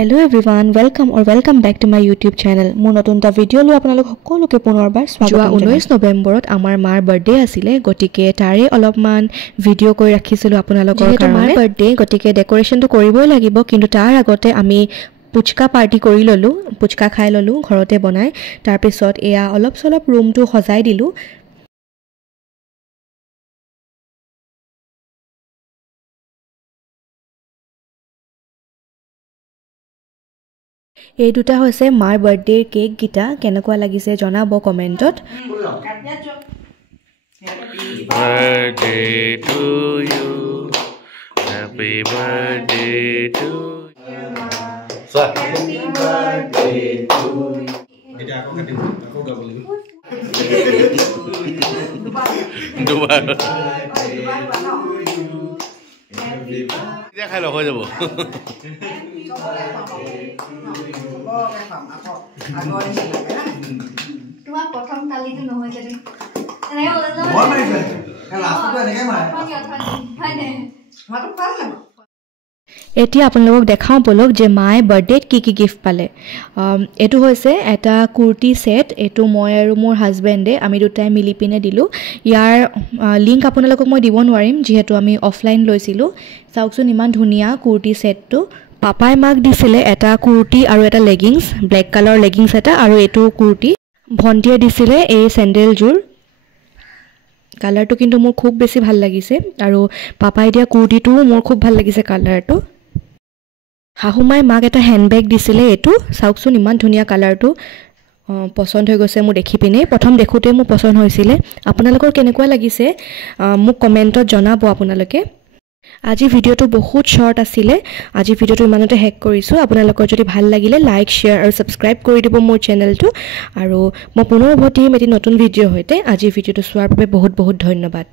Hello everyone, welcome back to my YouTube channel. Mon notun ta video lo apnalok hokoloke punorbar swagotam. 19 Novemberot amar mar birthday asile gotike tare olopman video koi rakhisilu apnalokor karone. Mar birthday gotike decoration to koriboi lagibo kintu tar agote ami puchka party kori lolu, puchka khai lolu ghorote banai. Tar pisot eya olop solop room to khojai dilu. এই দুটা হৈছে মাৰ birthday cake গিটা কেনেকুৱা লাগিছে জনাব কমেন্টত Birthday to you, happy birthday to you. Happy birthday to you. Ini aku gak boleh. Dua. Dia khai loko jabo. তোমার প্রথম তালি তো নহয় যদি এনে হলো না মই মাইছে লাস্ট তো এনেকে মারে হয়নে মাতো পাল না এতিয়া আপোনালোকক দেখাও বলক যে মাই বাৰ্থডেত কি গিফট পালে এটো হৈছে এটা কুৰ্তি সেট এটো মই আৰু মোৰ হাজবেণ্ডে আমি দুটাই মিলি পিনে দিলো ইয়াৰ লিংক আপোনালোকক মই দিব নোৱাৰিম যেহেতু আমি অফলাইন লৈছিলো চাওকচোন ইমান ধুনিয়া কুৰ্তি সেটটো পাপাই মাক দিছিলে এটা কুৰ্তি আৰু এটা লেগিংস ব্ল্যাক কালাৰ লেগিংস এটা আৰু এটো কুৰ্তি ভন্টিয়ে দিছিলে এই স্যান্ডেল জোৰ কালাৰটো কিন্তু মোৰ খুব বেছি ভাল লাগিছে আৰু পাপাই দিয়া কুৰ্তিটো মোৰ খুব ভাল লাগিছে কালাৰটো হাহুমাই মাক এটা হ্যান্ডবেগ দিছিলে এটো চাওকচোন ইমান ধুনিয়া কালাৰটো পছন্দ হৈ গৈছে মোৰ দেখি পিনে প্ৰথম দেখোতে মোৰ পছন্দ হৈছিলে আপোনালোকৰ কেনেকুৱা লাগিছে মোক কমেন্টত জনাব আপোনালোকে আজি ভিডিওটো বহুত শৰ্ট আছিল আজি ভিডিওটো ইমানতে হেক কৰিছো আপোনালোকৰ যদি ভাল লাগিলে লাইক শেয়াৰ আৰু সাবস্ক্ৰাইব কৰি দিব মোৰ চেনেলটো আৰু মই পুনৰ উভতি এটি নতুন ভিডিও হৈতে আজি ভিডিওটো চোৱাৰ বাবে বহুত ধন্যবাদ